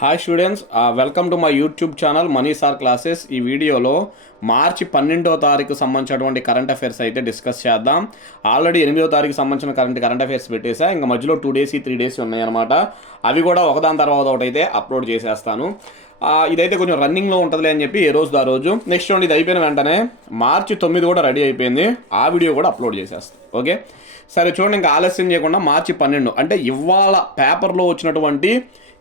Hi students, welcome to my YouTube channel money sir classes. ఈ వీడియోలో మార్చి 12వ తారీఖు సంబంధించినటువంటి కరెంట్ అఫైర్స్ అయితే డిస్కస్ చేద్దాం. ఆల్రెడీ 8వ తారీఖు సంబంధించిన కరెంట్ అఫైర్స్ పెట్టేసా. ఇంకా మధ్యలో 2 days 3 days ఉన్నాయన్నమాట. అవి కూడా ఒకదాని తర్వాత ఒకటి అయితే అప్లోడ్ చేసేస్తాను. ఇదైతే కొంచెం రన్నింగ్లో ఉంటుందిలే అని చెప్పి ఏ రోజు ఆ రోజు. నెక్స్ట్ ఇది అయిపోయిన వెంటనే మార్చి 9 కూడా రెడీ అయిపోయింది, ఆ వీడియో కూడా అప్లోడ్ చేసేస్తాను. ఓకే, సరే చూడండి, ఇంకా ఆలస్యం చేయకుండా మార్చి 12 అంటే ఇవాళ పేపర్లో వచ్చినటువంటి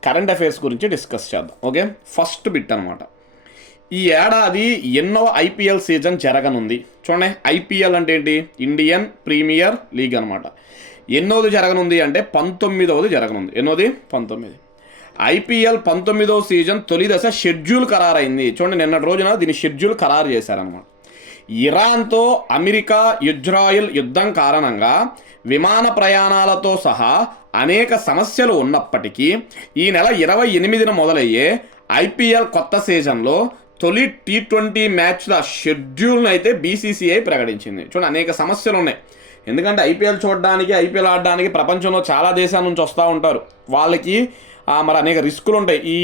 కరెంట్ అఫైర్స్ గురించి డిస్కస్ చేద్దాం. ఓకే, ఫస్ట్ బిట్ అనమాట. ఈ ఏడాది ఎన్నో ఐపీఎల్ సీజన్ జరగనుంది. చూడండి, ఐపీఎల్ అంటే ఏంటి? ఇండియన్ ప్రీమియర్ లీగ్ అనమాట. ఎన్నోది జరగనుంది అంటే 19వది జరగనుంది. ఎన్నోది? 19. ఐపీఎల్ 19వ సీజన్ తొలి దశ షెడ్యూల్ ఖరారైంది. చూడండి, నిన్నటి రోజున దీని షెడ్యూల్ ఖరారు చేశారనమాట. ఇరాన్తో అమెరికా ఇజ్రాయిల్ యుద్ధం కారణంగా విమాన ప్రయాణాలతో సహా అనేక సమస్యలు ఉన్నప్పటికీ ఈ నెల 28న మొదలయ్యే ఐపీఎల్ కొత్త సీజన్లో తొలి T20 మ్యాచ్ల షెడ్యూల్ను అయితే బీసీసీఐ ప్రకటించింది. చూడండి, అనేక సమస్యలు ఉన్నాయి. ఎందుకంటే ఐపీఎల్ చూడడానికి, ఐపీఎల్ ఆడడానికి ప్రపంచంలో చాలా దేశాల నుంచి వస్తూ ఉంటారు. వాళ్ళకి మరి అనేక రిస్కులు ఉంటాయి. ఈ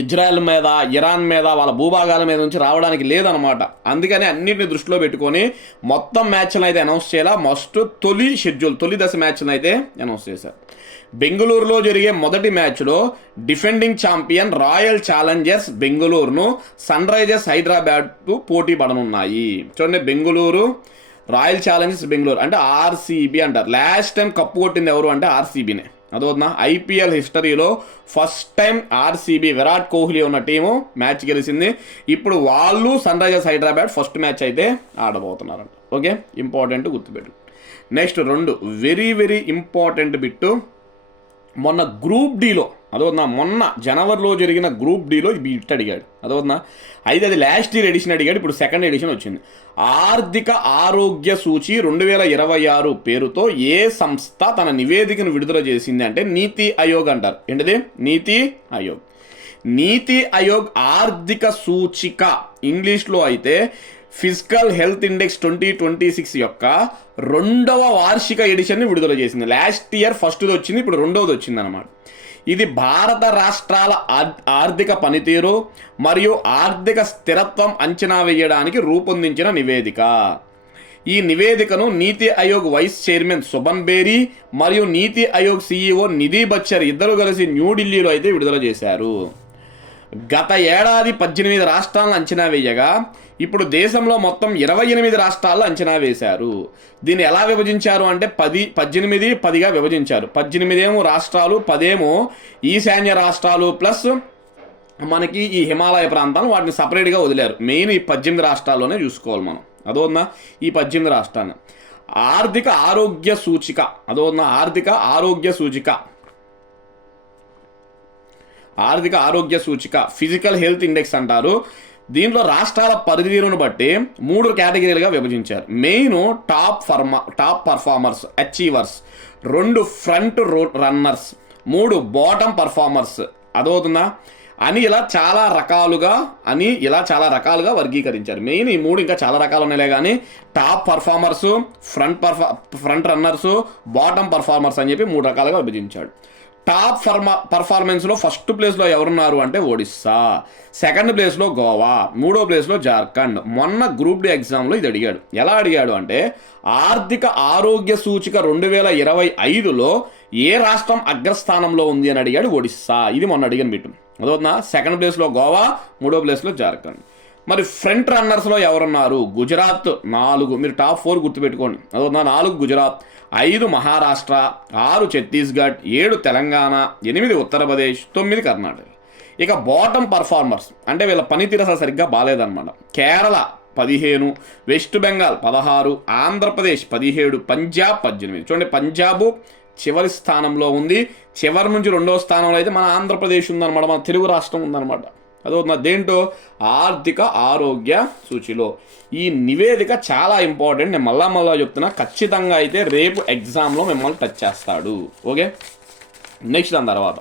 ఇజ్రాయెల్ మీద, ఇరాన్ మీద, వాళ్ళ భూభాగాల మీద నుంచి రావడానికి లేదనమాట. అందుకని అన్నింటిని దృష్టిలో పెట్టుకొని మొత్తం మ్యాచ్లను అయితే అనౌన్స్ చేయాలా. మస్ట్ తొలి దశ మ్యాచ్లను అయితే అనౌన్స్ చేశారు. బెంగళూరులో జరిగే మొదటి మ్యాచ్లో డిఫెండింగ్ ఛాంపియన్ రాయల్ ఛాలెంజర్స్ బెంగళూరును సన్ రైజర్స్ హైదరాబాద్ పోటీ పడనున్నాయి. చూడండి, బెంగళూరు రాయల్ ఛాలెంజర్స్ బెంగళూరు అంటే ఆర్సీబీ అంటారు. లాస్ట్ టైం కప్పు కొట్టింది ఎవరు అంటే ఆర్సీబీనే. అదవుతుందా? ఐపీఎల్ హిస్టరీలో first time RCB, Virat Kohli ఉన్న టీము మ్యాచ్ గెలిచింది. ఇప్పుడు వాళ్ళు Sunrisers Hyderabad first match అయితే ఆడబోతున్నారంట. ఓకే, ఇంపార్టెంట్, గుర్తుపెట్టు. Next 2 very very important bit. మొన్న గ్రూప్ డీలో, అదవుతుందా, మొన్న జనవరిలో జరిగిన గ్రూప్ డీలో బిట్ అడిగాడు. అదవుతుందా? అయితే అది లాస్ట్ ఇయర్ ఎడిషన్ అడిగాడు, ఇప్పుడు సెకండ్ ఎడిషన్ వచ్చింది. ఆర్థిక ఆరోగ్య సూచి 2026 పేరుతో ఏ సంస్థ తన నివేదికను విడుదల చేసింది అంటే నీతి ఆయోగ్ అంటారు. ఏంటిది? నీతి ఆయోగ్. నీతి ఆయోగ్ ఆర్థిక సూచిక, ఇంగ్లీష్లో అయితే ఫిజికల్ హెల్త్ ఇండెక్స్ 2026 యొక్క 2వ వార్షిక ఎడిషన్ని విడుదల చేసింది. లాస్ట్ ఇయర్ ఫస్ట్ది వచ్చింది, ఇప్పుడు 2వది వచ్చింది అనమాట. ఇది భారత రాష్ట్రాల ఆర్థిక పనితీరు మరియు ఆర్థిక స్థిరత్వం అంచనా వేయడానికి రూపొందించిన నివేదిక. ఈ నివేదికను నీతి ఆయోగ్ వైస్ చైర్మన్ శుభన్ బేరీ మరియు నీతి ఆయోగ్ సీఈఓ నిధి బచ్చర్ ఇద్దరు కలిసి న్యూఢిల్లీలో అయితే విడుదల చేశారు. గత ఏడాది 18 రాష్ట్రాలను అంచనా వేయగా ఇప్పుడు దేశంలో మొత్తం 28 రాష్ట్రాలను అంచనా వేశారు. దీన్ని ఎలా విభజించారు అంటే 18, 10గా విభజించారు. 18 ఏమో రాష్ట్రాలు, 10 ఏమో ఈశాన్య రాష్ట్రాలు ప్లస్ మనకి ఈ హిమాలయ ప్రాంతాలు, వాటిని సపరేట్గా వదిలేరు. మెయిన్ ఈ 18 రాష్ట్రాల్లోనే చూసుకోవాలి మనం. అదోన్నా ఈ 18 రాష్ట్రాలను ఆర్థిక ఆరోగ్య సూచిక, అదోన్నా ఆర్థిక ఆరోగ్య సూచిక ఫిజికల్ హెల్త్ ఇండెక్స్ అంటారు. దీంట్లో రాష్ట్రాల పనితీరును బట్టి 3 కేటగిరీలుగా విభజించారు. Main top performers, achievers, 2 front runners, 3 bottom performers. అదవుతుందా అని ఇలా చాలా రకాలుగా వర్గీకరించారు. మెయిన్ ఈ 3, ఇంకా చాలా రకాలు ఉన్నాయిలే కానీ top performers, front runners, bottom performers అని చెప్పి 3 రకాలుగా విభజించాడు. టాప్ పర్ఫార్మెన్స్లో ఫస్ట్ ప్లేస్లో ఎవరున్నారు అంటే ఒడిస్సా, సెకండ్ ప్లేస్లో గోవా, 3వ ప్లేస్లో జార్ఖండ్. మొన్న గ్రూప్ డి ఎగ్జామ్లో ఇది అడిగాడు. ఎలా అడిగాడు అంటే ఆర్థిక ఆరోగ్య సూచిక 2025లో ఏ రాష్ట్రం అగ్రస్థానంలో ఉంది అని అడిగాడు. ఒడిస్సా. ఇది మొన్న అడిగిన బిట్టు. అదవుతుందా? సెకండ్ ప్లేస్లో గోవా, 3వ ప్లేస్లో జార్ఖండ్. మరి ఫ్రంట్ రన్నర్స్లో ఎవరున్నారు? గుజరాత్ 4, మీరు టాప్ 4 గుర్తుపెట్టుకోండి. అదవుతుందా? 4 గుజరాత్, 5 మహారాష్ట్ర, 6 ఛత్తీస్గఢ్, 7 తెలంగాణ, 8 ఉత్తరప్రదేశ్, 9 కర్ణాటక. ఇక బాటమ్ పర్ఫార్మర్స్ అంటే వీళ్ళ పనితీరు అసలు సరిగ్గా బాగాలేదన్నమాట. కేరళ 15, వెస్ట్ బెంగాల్ 16, ఆంధ్రప్రదేశ్ 17, పంజాబ్ 18. చూడండి, పంజాబ్ చివరి స్థానంలో ఉంది. చివరి నుంచి 2వ స్థానంలో అయితే మన ఆంధ్రప్రదేశ్ ఉందన్నమాట, మన తెలుగు రాష్ట్రం ఉందన్నమాట. అదవుతుందా? దేంటో ఆర్థిక ఆరోగ్య సూచిలో. ఈ నివేదిక చాలా ఇంపార్టెంట్. నేను మళ్ళా చెప్తున్నా, ఖచ్చితంగా అయితే రేపు ఎగ్జామ్లో మిమ్మల్ని టచ్ చేస్తాడు. ఓకే, నెక్స్ట్ దాని తర్వాత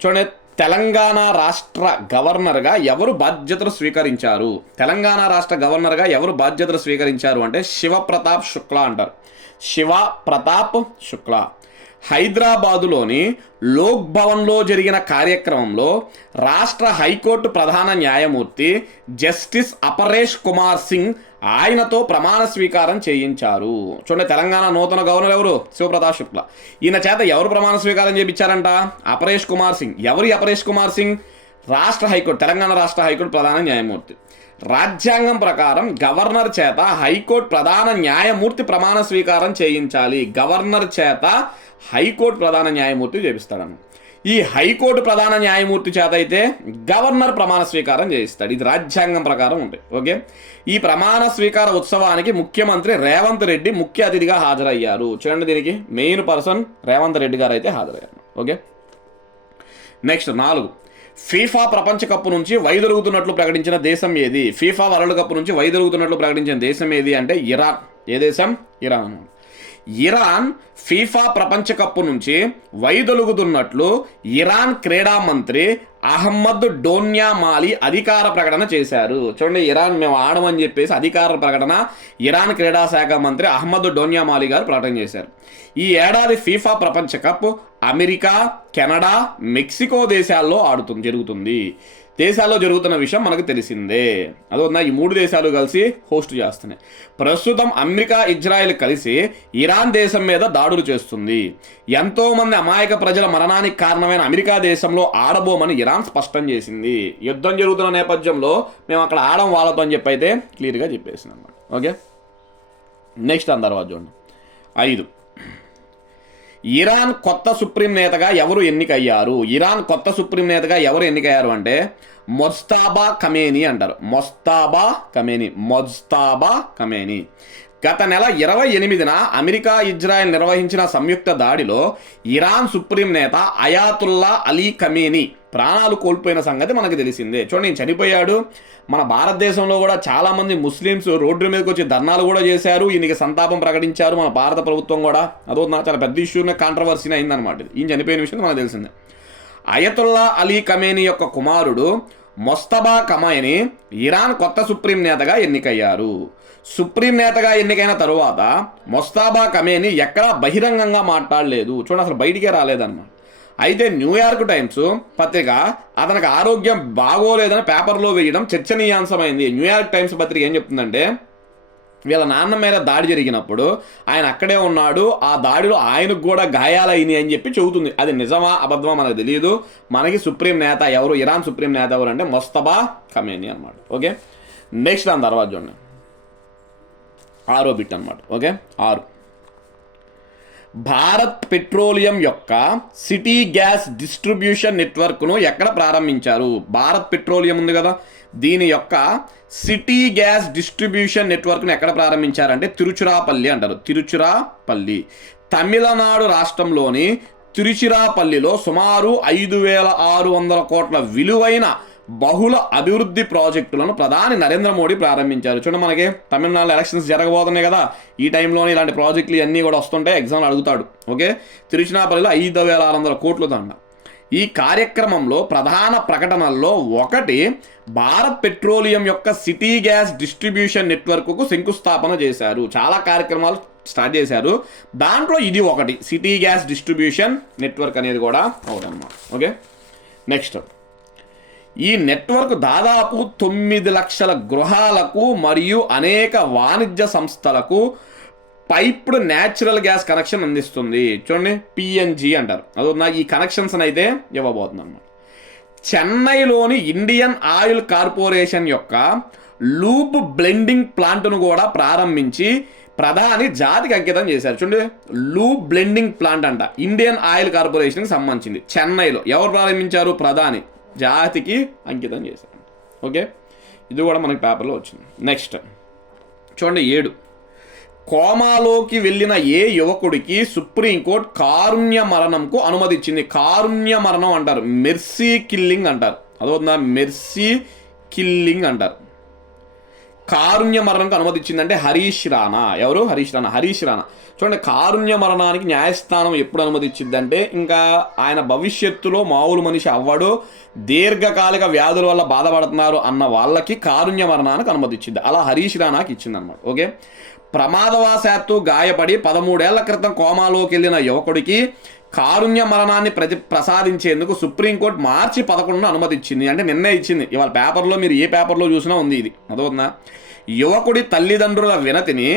చూడండి, తెలంగాణ రాష్ట్ర గవర్నర్గా ఎవరు బాధ్యతలు స్వీకరించారు? తెలంగాణ రాష్ట్ర గవర్నర్గా ఎవరు బాధ్యతలు స్వీకరించారు అంటే శివప్రతాప్ శుక్లా అంటారు. శివ ప్రతాప్ శుక్లా. హైదరాబాదులోని లోక్ భవన్లో జరిగిన కార్యక్రమంలో రాష్ట్ర హైకోర్టు ప్రధాన న్యాయమూర్తి జస్టిస్ అపరేష్ కుమార్ సింగ్ ఆయనతో ప్రమాణ స్వీకారం చేయించారు. చూడండి, తెలంగాణ నూతన గవర్నర్ ఎవరు? శివప్రతాప్ శుక్లా. ఈయన చేత ఎవరు ప్రమాణ స్వీకారం చేయించారంట? అపరేష్ కుమార్ సింగ్. ఎవరు అపరేష్ కుమార్ సింగ్? రాష్ట్ర హైకోర్టు, తెలంగాణ రాష్ట్ర హైకోర్టు ప్రధాన న్యాయమూర్తి. రాజ్యాంగం ప్రకారం గవర్నర్ చేత హైకోర్టు ప్రధాన న్యాయమూర్తి ప్రమాణ స్వీకారం చేయించాలి. గవర్నర్ చేత హైకోర్టు ప్రధాన న్యాయమూర్తి చేపిస్తాడన్న. ఈ హైకోర్టు ప్రధాన న్యాయమూర్తి చేత అయితే గవర్నర్ ప్రమాణ స్వీకారం చేయిస్తాడు. ఇది రాజ్యాంగం ప్రకారం ఉంటుంది. ఓకే, ఈ ప్రమాణ స్వీకార ఉత్సవానికి ముఖ్యమంత్రి రేవంత్ రెడ్డి ముఖ్య అతిథిగా హాజరయ్యారు. చూడండి, దీనికి మెయిన్ పర్సన్ రేవంత్ రెడ్డి గారు అయితే హాజరయ్యారు. ఓకే, నెక్స్ట్ 4, ఫీఫా ప్రపంచ కప్ నుంచి వైదొలుగుతున్నట్లు ప్రకటించిన దేశం ఏది? ఫీఫా వరల్డ్ కప్ నుంచి వైదొలుగుతున్నట్లు ప్రకటించిన దేశం ఏది అంటే ఇరాన్. ఏ దేశం? ఇరాన్. ఇరాన్ ఫీఫా ప్రపంచ కప్ నుంచి వైదొలుగుతున్నట్లు ఇరాన్ క్రీడా మంత్రి అహ్మద్ డోన్యామాలి అధికార ప్రకటన చేశారు. చూడండి, ఇరాన్ మేము ఆడమని చెప్పేసి అధికార ప్రకటన ఇరాన్ క్రీడా శాఖ మంత్రి అహ్మద్ డోన్యామాలి గారు ప్రకటన చేశారు. ఈ ఏడాది ఫీఫా ప్రపంచ కప్ అమెరికా, కెనడా, మెక్సికో దేశాల్లో జరుగుతుంది. దేశాల్లో జరుగుతున్న విషయం మనకు తెలిసిందే. అదొన్నా ఈ 3 దేశాలు కలిసి హోస్ట్ చేస్తున్నాయి. ప్రస్తుతం అమెరికా, ఇజ్రాయెల్ కలిసి ఇరాన్ దేశం మీద దాడులు చేస్తుంది. ఎంతోమంది అమాయక ప్రజల మరణానికి కారణమైన అమెరికా దేశంలో ఆడబోమని ఇరాన్ స్పష్టం చేసింది. యుద్ధం జరుగుతున్న నేపథ్యంలో మేము అక్కడ ఆడం వాళ్ళతో అని చెప్పి అయితే క్లియర్గా చెప్పేసింది అన్నమాట. ఓకే, నెక్స్ట్ దాని తర్వాత చూడండి 5, ఇరాన్ కొత్త సుప్రీం నేతగా ఎవరు ఎన్నికయ్యారు? ఇరాన్ కొత్త సుప్రీం నేతగా ఎవరు ఎన్నికయ్యారు అంటే మొజ్తబా ఖమేనీ అంటారు. Mojtaba Khamenei. గత నెల 28న అమెరికా, ఇజ్రాయెల్ నిర్వహించిన సంయుక్త దాడిలో ఇరాన్ సుప్రీం నేత అయాతుల్లా అలీ ఖమేనీ ప్రాణాలు కోల్పోయిన సంగతి మనకు తెలిసిందే. చూడండి, ఈయన చనిపోయాడు. మన భారతదేశంలో కూడా చాలామంది ముస్లిమ్స్ రోడ్డు మీదకి వచ్చి ధర్నాలు కూడా చేశారు. ఈయనకి సంతాపం ప్రకటించారు మన భారత ప్రభుత్వం కూడా. అదో చాలా పెద్ద ఇష్యూనే, కాంట్రవర్సీ అయిందనమాట. ఈయన చనిపోయిన విషయం మనకు తెలిసిందే. అయతుల్లా అలీ ఖమేనీ యొక్క కుమారుడు మొజ్తబా ఖమేనీ ఇరాన్ కొత్త సుప్రీం నేతగా ఎన్నికయ్యారు. సుప్రీం నేతగా ఎన్నికైన తరువాత మొజ్తబా ఖమేనీ ఎక్కడా బహిరంగంగా మాట్లాడలేదు. చూడండి, అసలు బయటికే రాలేదన్నమాట. అయితే న్యూయార్క్ టైమ్స్ పత్రిక అతనికి ఆరోగ్యం బాగోలేదని పేపర్లో వేయడం చర్చనీయాంశమైంది. న్యూయార్క్ టైమ్స్ పత్రిక ఏం చెప్తుందంటే వీళ్ళ నాన్న మీద దాడి జరిగినప్పుడు ఆయన అక్కడే ఉన్నాడు, ఆ దాడిలో ఆయనకు కూడా గాయాలైనాయి అని చెప్పి చెబుతుంది. అది నిజమా అబద్ధమా మనకు తెలియదు. మనకి సుప్రీం నేత ఎవరు, ఇరాన్ సుప్రీం నేత ఎవరు అంటే మొజ్తబా ఖమేనీ అనమాట. ఓకే, నెక్స్ట్ దాని తర్వాత చూడండి 6వ బిట్ అనమాట. ఓకే, 6, భారత్ పెట్రోలియం యొక్క సిటీ గ్యాస్ డిస్ట్రిబ్యూషన్ నెట్వర్క్ను ఎక్కడ ప్రారంభించారు? భారత్ పెట్రోలియం ఉంది కదా, దీని యొక్క సిటీ గ్యాస్ డిస్ట్రిబ్యూషన్ నెట్వర్క్ను ఎక్కడ ప్రారంభించారంటే తిరుచిరాపల్లి అంటారు. తిరుచిరాపల్లి తమిళనాడు రాష్ట్రంలోని తిరుచిరాపల్లిలో సుమారు 5,600 కోట్ల విలువైన బహుళ అభివృద్ధి ప్రాజెక్టులను ప్రధాని నరేంద్ర మోడీ ప్రారంభించారు. చూడండి, మనకి తమిళనాడులో ఎలక్షన్స్ జరగబోతున్నాయి కదా, ఈ టైంలోనే ఇలాంటి ప్రాజెక్టులు అన్నీ కూడా వస్తుంటాయి, ఎగ్జామ్లు అడుగుతాడు. ఓకే, తిరుచిరాపల్లిలో 5,600 కోట్లు దండ. ఈ కార్యక్రమంలో ప్రధాన ప్రకటనల్లో ఒకటి భారత్ పెట్రోలియం యొక్క సిటీ గ్యాస్ డిస్ట్రిబ్యూషన్ నెట్వర్క్కు శంకుస్థాపన చేశారు. చాలా కార్యక్రమాలు స్టార్ట్ చేశారు, దాంట్లో ఇది ఒకటి, సిటీ గ్యాస్ డిస్ట్రిబ్యూషన్ నెట్వర్క్ అనేది కూడా ఒకటి అన్నమాట. ఓకే, నెక్స్ట్ ఈ నెట్వర్క్ దాదాపు 9 లక్షల గృహాలకు మరియు అనేక వాణిజ్య సంస్థలకు పైప్డ్ న్యాచురల్ గ్యాస్ కనెక్షన్ అందిస్తుంది. చూడండి, పిఎన్జి అంటారు. అదొన్నా ఈ కనెక్షన్స్ అయితే ఇవ్వబోతుంది అన్నమాట. చెన్నైలోని ఇండియన్ ఆయిల్ కార్పొరేషన్ యొక్క లూప్ బ్లెండింగ్ ప్లాంట్ను కూడా ప్రారంభించి ప్రధాని జాతికి అంకితం చేశారు. చూడండి, లూప్ బ్లెండింగ్ ప్లాంట్ అంట, ఇండియన్ ఆయిల్ కార్పొరేషన్కి సంబంధించింది. చెన్నైలో ఎవరు ప్రారంభించారు? ప్రధాని జాతికి అంకితం చేశారు. ఓకే, ఇది కూడా మనకి పేపర్లో వచ్చింది. నెక్స్ట్ చూడండి 7, కోమాలోకి వెళ్ళిన ఏ యువకుడికి సుప్రీంకోర్టు కారుణ్య మరణంకు అనుమతి ఇచ్చింది? కారుణ్య మరణం అంటారు, మెర్సీ కిల్లింగ్ అంటారు. అదవుతుందా? మెర్సీ కిల్లింగ్ అంటారు. కారుణ్య మరణంకు అనుమతి ఇచ్చిందంటే హరీష్ రాణా. ఎవరు? హరీష్ రాణా. చూడండి, కారుణ్య మరణానికి న్యాయస్థానం ఎప్పుడు అనుమతి ఇచ్చిందంటే ఇంకా ఆయన భవిష్యత్తులో మామూలు మనిషి అవ్వడు, దీర్ఘకాలిక వ్యాధుల వల్ల బాధపడుతున్నారు అన్న వాళ్ళకి కారుణ్య మరణానికి అనుమతి ఇచ్చింది. అలా హరీష్ రాణాకి ఇచ్చిందనమాట. ఓకే, ప్రమాదవశాత్తు గాయపడి 13 ఏళ్ల క్రితం కోమాలోకి వెళ్ళిన యువకుడికి కారుణ్య మరణాన్ని ప్రసాదించేందుకు సుప్రీంకోర్టు మార్చి 11న అనుమతి ఇచ్చింది. అంటే నిన్నే ఇచ్చింది. ఇవాళ పేపర్లో మీరు ఏ పేపర్లో చూసినా ఉంది ఇది. అదవుతుందా? యువకుడి తల్లిదండ్రుల వినతిని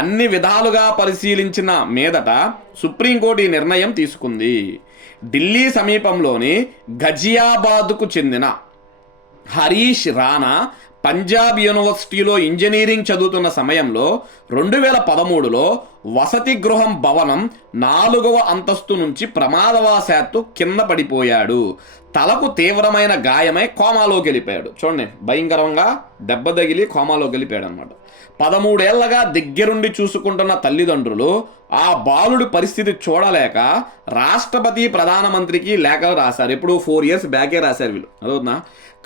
అన్ని విధాలుగా పరిశీలించిన మీదట సుప్రీంకోర్టు ఈ నిర్ణయం తీసుకుంది. ఢిల్లీ సమీపంలోని గజియాబాద్కు చెందిన హరీష్ రాణా పంజాబ్ యూనివర్సిటీలో ఇంజనీరింగ్ చదువుతున్న సమయంలో 2013లో వసతి గృహం భవనం 4వ అంతస్తు నుంచి ప్రమాదవశాత్తు కింద పడిపోయాడు. తలకు తీవ్రమైన గాయమై కోమాలోకి వెళ్ళిపోయాడు. చూడండి, భయంకరంగా దెబ్బ తగిలి కోమాలోకి వెళ్ళిపోయాడు అనమాట. 13 ఏళ్లగా దగ్గరుండి చూసుకుంటున్న తల్లిదండ్రులు ఆ బాలుడి పరిస్థితి చూడలేక రాష్ట్రపతి ప్రధానమంత్రికి లేఖలు రాశారు. ఇప్పుడు 4 years బ్యాకే రాశారు వీళ్ళు. అదవునా?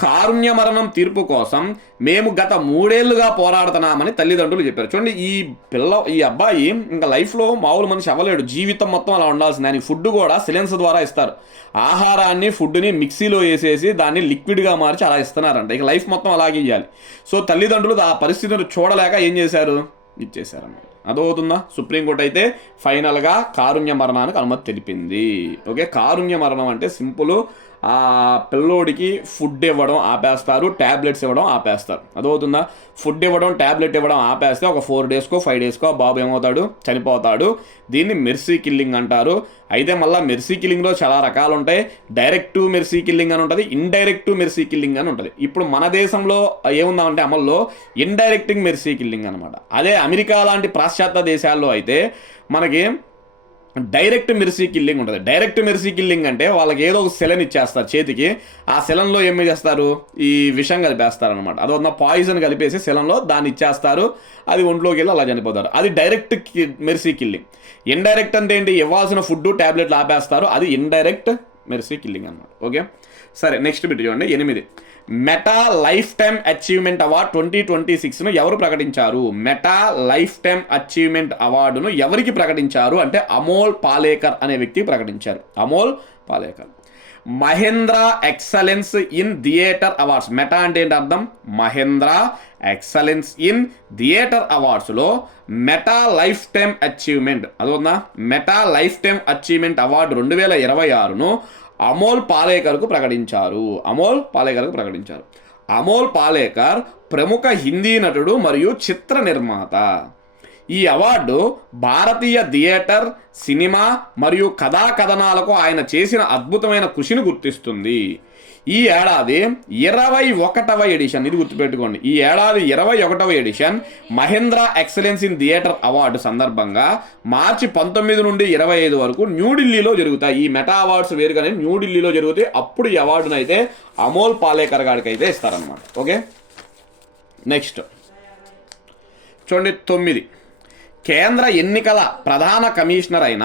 కారుణ్య మరణం తీర్పు కోసం మేము గత 3 ఏళ్లుగా పోరాడుతున్నామని తల్లిదండ్రులు చెప్పారు. చూడండి, ఈ అబ్బాయి ఇంకా లైఫ్లో మామూలు మనిషి అవ్వలేడు. జీవితం మొత్తం అలా ఉండాల్సింది. ఆయన ఫుడ్ కూడా సిలెన్స్ ద్వారా ఇస్తారు. ఆహారాన్ని ఫుడ్ని మిక్సీలో వేసేసి దాన్ని లిక్విడ్గా మార్చి అలా ఇస్తున్నారంట. ఇక లైఫ్ మొత్తం అలాగే ఇవ్వాలి. సో తల్లిదండ్రులు ఆ పరిస్థితిని చూడలేక ఏం చేశారు? ఇచ్చేశారన్నమాట. అదవుతుందా? సుప్రీంకోర్టు అయితే ఫైనల్గా కారుణ్య మరణానికి అనుమతి తెలిపింది. ఓకే, కారుణ్య మరణం అంటే సింపుల్, ఆ పిల్లోడికి ఫుడ్ ఇవ్వడం ఆపేస్తారు, ట్యాబ్లెట్స్ ఇవ్వడం ఆపేస్తారు. అదవుతుందా? ఫుడ్ ఇవ్వడం, ట్యాబ్లెట్ ఇవ్వడం ఆపేస్తే ఒక 4 డేస్కో 5 డేస్కో బాబు ఏమవుతాడు? చనిపోతాడు. దీన్ని మెర్సీ కిల్లింగ్ అంటారు. అయితే మళ్ళీ మెర్సీ కిల్లింగ్లో చాలా రకాలు ఉంటాయి. డైరెక్ట్ మెర్సీ కిల్లింగ్ అని ఉంటుంది, ఇండైరెక్ట్ మెర్సీ కిల్లింగ్ అని ఉంటుంది. ఇప్పుడు మన దేశంలో ఏముందామంటే అమల్లో ఇండైరెక్ట్ మెర్సీ కిల్లింగ్ అనమాట. అదే అమెరికా లాంటి పాశ్చాత్య దేశాల్లో అయితే మనకి డైరెక్ట్ మెర్సీ కిల్లింగ్ ఉంటుంది. డైరెక్ట్ మెర్సీ కిల్లింగ్ అంటే వాళ్ళకి ఏదో ఒక సెలన్ ఇచ్చేస్తారు చేతికి. ఆ సెలన్లో ఏమి చేస్తారు? ఈ విషం కలిపేస్తారు అనమాట. అదొక పాయిజన్ కలిపేసి సెలన్లో దాన్ని ఇచ్చేస్తారు. అది ఒంట్లోకి వెళ్ళి అలా చనిపోతారు. అది డైరెక్ట్ మెర్సీ కిల్లింగ్. ఇండైరెక్ట్ అంటే ఏంటి? ఇవ్వాల్సిన ఫుడ్ ట్యాబ్లెట్లు ఆపేస్తారు. అది ఇండైరెక్ట్ మెర్సీ కిల్లింగ్ అనమాట. ఓకే, సరే, నెక్స్ట్ బిట్ చూడండి. 8 META lifetime achievement award 2026ను ఎవరు ప్రకటించారు? మెటా లైఫ్ టైమ్ అచీవ్మెంట్ అవార్డును ఎవరికి ప్రకటించారు అంటే అమోల్ పాలేకర్ అనే వ్యక్తికి ప్రకటించారు. Amol Palekar. Mahindra excellence in theatre awards. META అంటే ఏంటి అర్థం? మహేంద్ర ఎక్సలెన్స్ ఇన్ థియేటర్ అవార్డ్స్లో మెటా లైఫ్ టైమ్ అచీవ్మెంట్, అదొందా? META lifetime achievement award 2026ను అమోల్ పాలేకర్కు ప్రకటించారు. అమోల్ పాలేకర్కు ప్రకటించారు. అమోల్ పాలేకర్ ప్రముఖ హిందీ నటుడు మరియు చిత్ర నిర్మాత. ఈ అవార్డు భారతీయ థియేటర్, సినిమా మరియు కథా కథనాలకు ఆయన చేసిన అద్భుతమైన కృషిని గుర్తిస్తుంది. ఈ ఏడాది 21వ ఎడిషన్, ఇది గుర్తుపెట్టుకోండి, ఈ ఏడాది 21వ edition Mahindra excellence in theatre award సందర్భంగా మార్చి 19 నుండి 25 వరకు న్యూఢిల్లీలో జరుగుతాయి. ఈ మెటా అవార్డ్స్ వేరుగానే న్యూఢిల్లీలో జరుగుతాయి. అప్పుడు ఈ అవార్డును అయితే అమోల్ పాలేకర్ గారికి అయితే ఇస్తారనమాట. ఓకే, నెక్స్ట్ చూడండి. 9 కేంద్ర ఎన్నికల ప్రధాన కమిషనర్ అయిన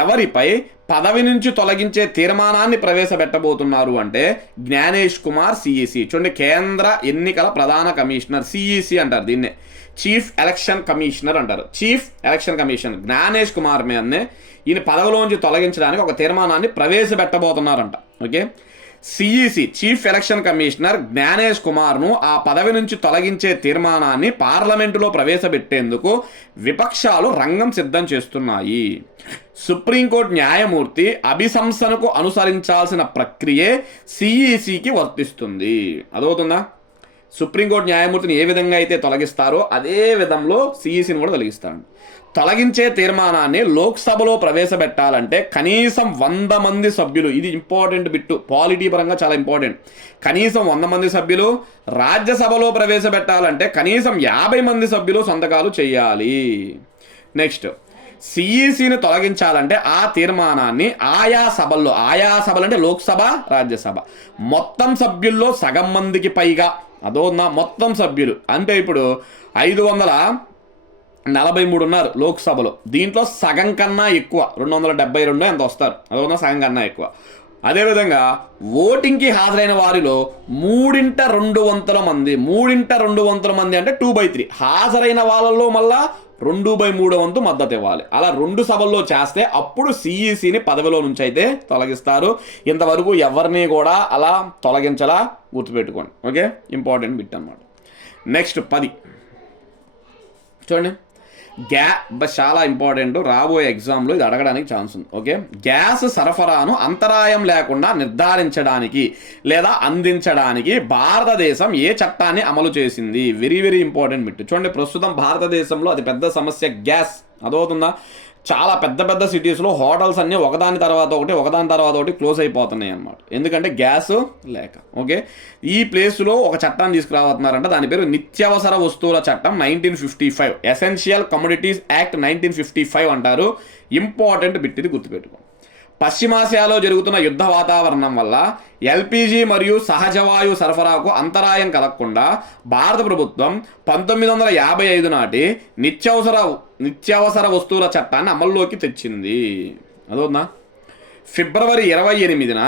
ఎవరిపై పదవి నుంచి తొలగించే తీర్మానాన్ని ప్రవేశపెట్టబోతున్నారు అంటే జ్ఞానేష్ కుమార్ సిఈసి. చూడండి, కేంద్ర ఎన్నికల ప్రధాన కమిషనర్ సిఈసి అంటారు దీన్నే. చీఫ్ ఎలక్షన్ కమిషనర్ అంటారు. Chief election commissioner Gyanesh Kumar మీదనే ఈయన పదవిలోంచి తొలగించడానికి ఒక తీర్మానాన్ని ప్రవేశపెట్టబోతున్నారంట. Okay, CEC chief election commissioner Gyanesh కుమార్ను ఆ పదవి నుంచి తొలగించే తీర్మానాన్ని పార్లమెంటులో ప్రవేశపెట్టేందుకు విపక్షాలు రంగం సిద్ధం చేస్తున్నాయి. సుప్రీంకోర్టు న్యాయమూర్తి అభిశంసనకు అనుసరించాల్సిన ప్రక్రియే సిఈసికి వర్తిస్తుంది. అదవుతుందా? సుప్రీంకోర్టు న్యాయమూర్తిని ఏ విధంగా అయితే తొలగిస్తారో అదే విధంలో సిఈసిని కూడా తొలగిస్తారు. తొలగించే తీర్మానాన్ని లోక్సభలో ప్రవేశపెట్టాలంటే కనీసం 100 మంది సభ్యులు, ఇది ఇంపార్టెంట్ బిట్టు, పాలిటీ పరంగా చాలా ఇంపార్టెంట్, కనీసం 100 మంది సభ్యులు. రాజ్యసభలో ప్రవేశపెట్టాలంటే కనీసం 50 మంది సభ్యులు సంతకాలు చేయాలి. నెక్స్ట్, సిఈసిని తొలగించాలంటే ఆ తీర్మానాన్ని ఆయా సభల్లో అంటే లోక్సభ, రాజ్యసభ మొత్తం సభ్యుల్లో సగం మందికి పైగా, అదోనా మొత్తం సభ్యులు అంటే ఇప్పుడు 543 ఉన్నారు లోక్సభలో, దీంట్లో సగం కన్నా ఎక్కువ 272 ఎంత వస్తారు, అదోనా సగం కన్నా ఎక్కువ. అదేవిధంగా ఓటింగ్కి హాజరైన వారిలో 3/2 మంది, 3/2 మంది అంటే 2/3 హాజరైన వాళ్ళల్లో మళ్ళా 2/3 మద్దతు ఇవ్వాలి. అలా 2 సభల్లో చేస్తే అప్పుడు సిఈసిని పదవిలో నుంచి అయితే తొలగిస్తారు. ఇంతవరకు ఎవరిని కూడా అలా తొలగించలా, గుర్తుపెట్టుకోండి. ఓకే, ఇంపార్టెంట్ బిట్ అన్నమాట. నెక్స్ట్ 10 చూడండి. చాలా ఇంపార్టెంట్, రాబోయే ఎగ్జామ్లో ఇది అడగడానికి ఛాన్స్ ఉంది. ఓకే, గ్యాస్ సరఫరాను అంతరాయం లేకుండా నిర్ధారించడానికి లేదా అందించడానికి భారతదేశం ఏ చట్టాన్ని అమలు చేసింది? Very very important bit. చూడండి, ప్రస్తుతం భారతదేశంలో అతి పెద్ద సమస్య గ్యాస్. అదవుతుందా? చాలా పెద్ద పెద్ద సిటీస్లో హోటల్స్ అన్నీ ఒకదాని తర్వాత ఒకటి క్లోజ్ అయిపోతున్నాయి అన్నమాట, ఎందుకంటే గ్యాస్ లేక. ఓకే, ఈ ప్లేస్లో ఒక చట్టాన్ని తీసుకురాబోతున్నారంట, దాని పేరు నిత్యావసర వస్తువుల చట్టం 1955, ఎసెన్షియల్ కమోడిటీస్ యాక్ట్ 1955 అంటారు. ఇంపార్టెంట్ బిట్, ఇది గుర్తుపెట్టుకో. పశ్చిమాసియాలో జరుగుతున్న యుద్ధ వాతావరణం వల్ల ఎల్పిజి మరియు సహజవాయు సరఫరాకు అంతరాయం కలగకుండా భారత ప్రభుత్వం 1955 నాటి నిత్యావసర వస్తువుల చట్టాన్ని అమల్లోకి తెచ్చింది. అదోనా? ఫిబ్రవరి 28న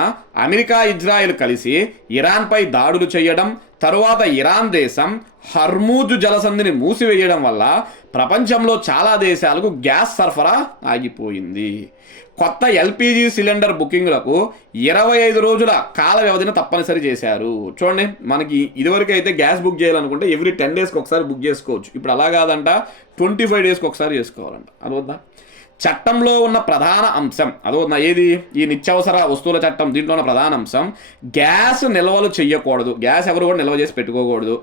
అమెరికా, ఇజ్రాయెల్ కలిసి ఇరాన్పై దాడులు చేయడం, తరువాత ఇరాన్ దేశం హర్మూజు జలసంధిని మూసివేయడం వల్ల ప్రపంచంలో చాలా దేశాలకు గ్యాస్ సరఫరా ఆగిపోయింది. కొత్త ఎల్పిజి సిలిండర్ బుకింగ్లకు 25 రోజుల కాల వ్యవధిని తప్పనిసరి చేశారు. చూడండి, మనకి ఇదివరకు అయితే గ్యాస్ బుక్ చేయాలనుకుంటే ఎవ్రీ 10 డేస్కి ఒకసారి బుక్ చేసుకోవచ్చు, ఇప్పుడు అలా కాదంట, 25 డేస్కి ఒకసారి చేసుకోవాలంట. అదొద్దా? చట్టంలో ఉన్న ప్రధాన అంశం అదొద్దా? ఏది? ఈ నిత్యావసర వస్తువుల చట్టం. దీంట్లో ఉన్న ప్రధాన అంశం గ్యాస్ నిల్వలు చేయకూడదు, గ్యాస్ ఎవరు కూడా నిల్వ చేసి పెట్టుకోకూడదు,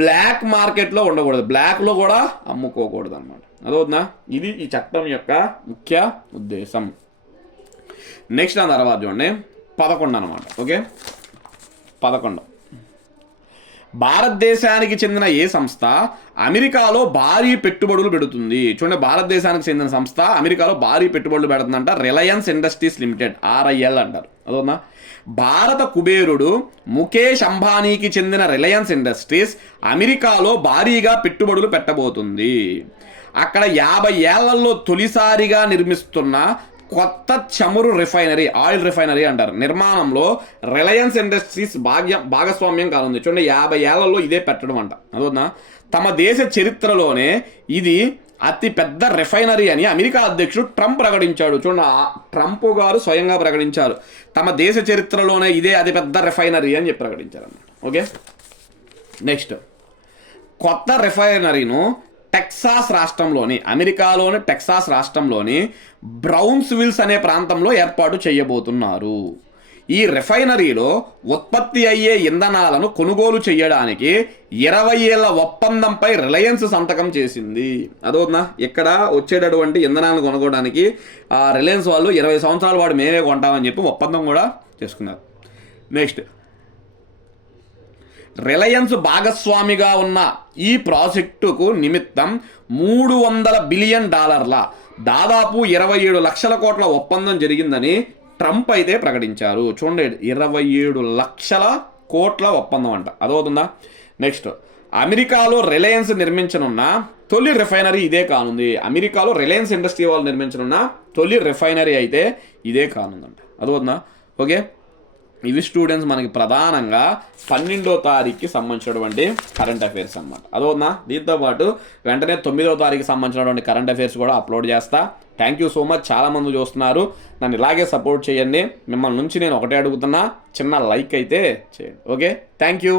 బ్లాక్ మార్కెట్లో ఉండకూడదు, బ్లాక్లో కూడా అమ్ముకోకూడదు అనమాట. అదొద్దా? ఇది ఈ చట్టం యొక్క ముఖ్య ఉద్దేశం. నెక్స్ట్ దాని తర్వాత చూడండి 11 అనమాట. ఓకే, 11 భారతదేశానికి చెందిన ఏ సంస్థ అమెరికాలో భారీ పెట్టుబడులు పెడుతుంది? చూడండి, భారతదేశానికి చెందిన సంస్థ అమెరికాలో భారీ పెట్టుబడులు పెడుతుందంట, రిలయన్స్ ఇండస్ట్రీస్ లిమిటెడ్, RIL అంటారు. అదోనా? భారత కుబేరుడు ముఖేష్ అంబానీకి చెందిన రిలయన్స్ ఇండస్ట్రీస్ అమెరికాలో భారీగా పెట్టుబడులు పెట్టబోతుంది. అక్కడ 50 ఏళ్లలో తొలిసారిగా నిర్మిస్తున్న కొత్త చమురు రిఫైనరీ, ఆయిల్ రిఫైనరీ అంటారు, నిర్మాణంలో రిలయన్స్ ఇండస్ట్రీస్ భాగస్వామ్యం కానుంది. చూడండి, 50 ఏళ్లలో ఇదే పెట్టడం అంట. అదోనా? తమ దేశ చరిత్రలోనే ఇది అతి పెద్ద రిఫైనరీ అని అమెరికా అధ్యక్షుడు ట్రంప్ ప్రకటించాడు. చూడండి, ట్రంప్ గారు స్వయంగా ప్రకటించారు, తమ దేశ చరిత్రలోనే ఇదే అతి పెద్ద రిఫైనరీ అని చెప్పి ప్రకటించారు అన్నమాట. ఓకే, నెక్స్ట్ కొత్త రిఫైనరీను టెక్సాస్ రాష్ట్రంలోని, అమెరికాలోని టెక్సాస్ రాష్ట్రంలోని బ్రౌన్స్విల్స్ అనే ప్రాంతంలో ఏర్పాటు చేయబోతున్నారు. ఈ రిఫైనరీలో ఉత్పత్తి అయ్యే ఇంధనాలను కొనుగోలు చేయడానికి 20 ఏళ్ల ఒప్పందంపై రిలయన్స్ సంతకం చేసింది. అదోనా? ఇక్కడ వచ్చేటటువంటి ఇంధనాలను కొనుగోడానికి రిలయన్స్ వాళ్ళు 20 సంవత్సరాల పాటు మేమే కొంటామని చెప్పి ఒప్పందం కూడా చేసుకున్నారు. నెక్స్ట్, రిలయన్స్ భాగస్వామిగా ఉన్న ఈ ప్రాజెక్టుకు నిమిత్తం $300 బిలియన్ దాదాపు 27 లక్షల కోట్ల ఒప్పందం జరిగిందని ట్రంప్ అయితే ప్రకటించారు. చూడండి, 27 లక్షల కోట్ల ఒప్పందం అంట. అదవుతుందా? నెక్స్ట్, అమెరికాలో రిలయన్స్ నిర్మించనున్న తొలి రిఫైనరీ ఇదే కానుంది. అమెరికాలో రిలయన్స్ ఇండస్ట్రీ వాళ్ళు నిర్మించనున్న తొలి రిఫైనరీ అయితే ఇదే కానుందంట. అదవుతుందా? ఓకే, ఇవి స్టూడెంట్స్ మనకి ప్రధానంగా 12వ తారీఖుకి సంబంధించినటువంటి కరెంట్ అఫైర్స్ అన్నమాట. అదోనా? దీంతో పాటు వెంటనే 9వ తారీఖుకి సంబంధించినటువంటి కరెంట్ అఫైర్స్ కూడా అప్లోడ్ చేస్తా. Thank you so much. చాలామంది చూస్తున్నారు, నన్ను ఇలాగే సపోర్ట్ చేయండి. మిమ్మల్ని నుంచి నేను ఒకటే అడుగుతున్నా, చిన్న లైక్ అయితే చేయండి. Okay, thank you.